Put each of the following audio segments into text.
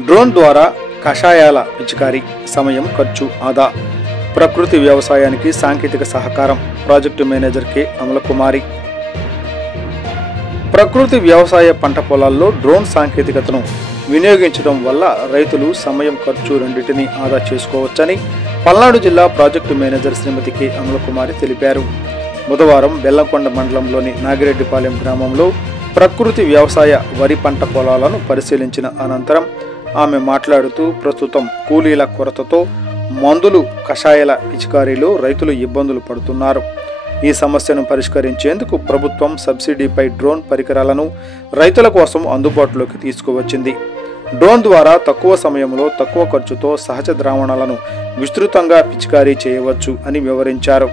Drone ద్వారా కషాయాల పిచికారీ, సమయం, ఖర్చు ఆదా. ప్రకృతి వ్యవసాయానికి సాంకేతిక సహకారం. Project manager K Amalakumari. ప్రకృతి వ్యవసాయ పంట పొలాల్లో డ్రోన్ సాంకేతికతను వినియోగించడం వల్ల రైతులు సమయం, ఖర్చు రెండింటినీ ఆదా చేసుకోవచ్చని పల్నాడు జిల్లా ప్రాజెక్టు మేనేజర్ శ్రీమతి కె అమలకుమారి తెలిపారు. బుధవారం బెల్లంకొండ మండలంలోని నాగిరెడ్డిపాలెం గ్రామంలో ప్రకృతి వ్యవసాయ వరి పంట పొలాలను పరిశీలించిన అనంతరం ఆమె మాట్లాడుతూ, ప్రస్తుతం కూలీల కొరతతో మందులు, కషాయాల పిచికారీలో రైతులు ఇబ్బందులు పడుతున్నారు. ఈ సమస్యను పరిష్కరించేందుకు ప్రభుత్వం సబ్సిడీపై డ్రోన్ పరికరాలను రైతుల కోసం అందుబాటులోకి తీసుకువచ్చింది. డ్రోన్ ద్వారా తక్కువ సమయంలో, తక్కువ ఖర్చుతో సహజ ద్రావణాలను విస్తృతంగా పిచికారీ చేయవచ్చు అని వివరించారు.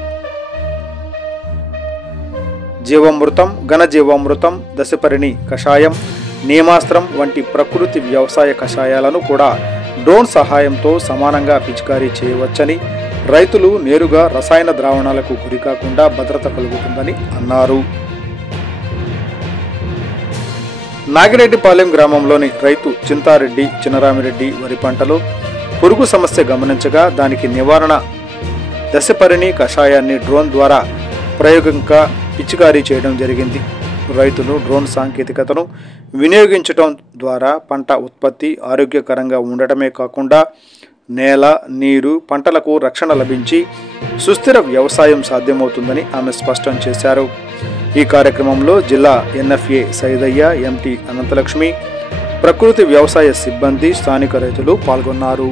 జీవామృతం, ఘనజీవామృతం, దశపరిణి కషాయం, నేమాస్త్రం వంటి ప్రకృతి వ్యవసాయ కషాయాలను కూడా డ్రోన్ సహాయంతో సమానంగా పిచికారీ చేయవచ్చని, రైతులు నేరుగా రసాయన ద్రావణాలకు గురికాకుండా భద్రత కలుగుతుందని అన్నారు. నాగిరెడ్డిపాలెం గ్రామంలోని రైతు చింతారెడ్డి చినరామిరెడ్డి వరి పంటలో పురుగు సమస్య గమనించగా దానికి నివారణ దశపరిణి కషాయాన్ని డ్రోన్ ద్వారా ప్రయోగంగా పిచికారీ చేయడం జరిగింది. రైతులు డ్రోన్ సాంకేతికతను వినియోగించడం ద్వారా పంట ఉత్పత్తి ఆరోగ్యకరంగా ఉండటమే కాకుండా నేల, నీరు, పంటలకు రక్షణ లభించి సుస్థిర వ్యవసాయం సాధ్యమవుతుందని ఆమె స్పష్టం చేశారు. ఈ కార్యక్రమంలో జిల్లా ఎన్ఎఫ్ఏ సైదయ్య, ఎంటీ అనంతలక్ష్మి, ప్రకృతి వ్యవసాయ సిబ్బంది, స్థానిక రైతులు పాల్గొన్నారు.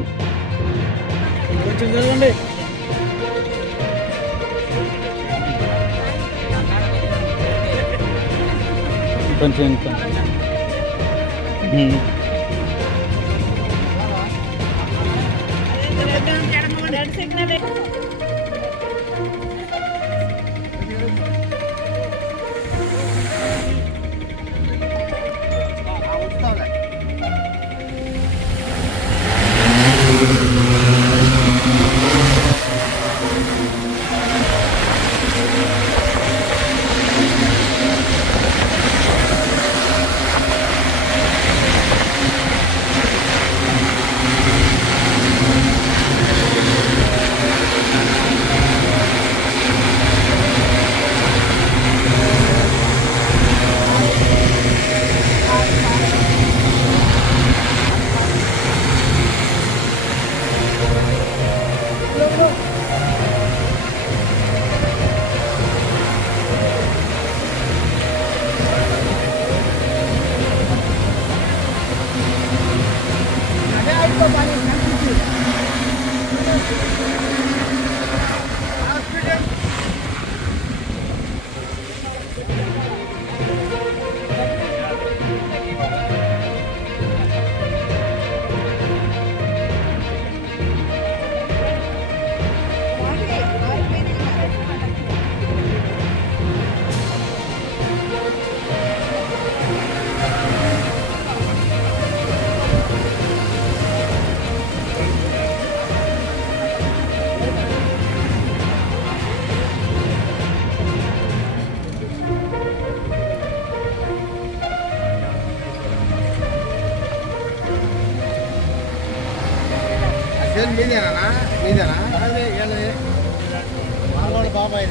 మీదేనా అదే బాబాయ్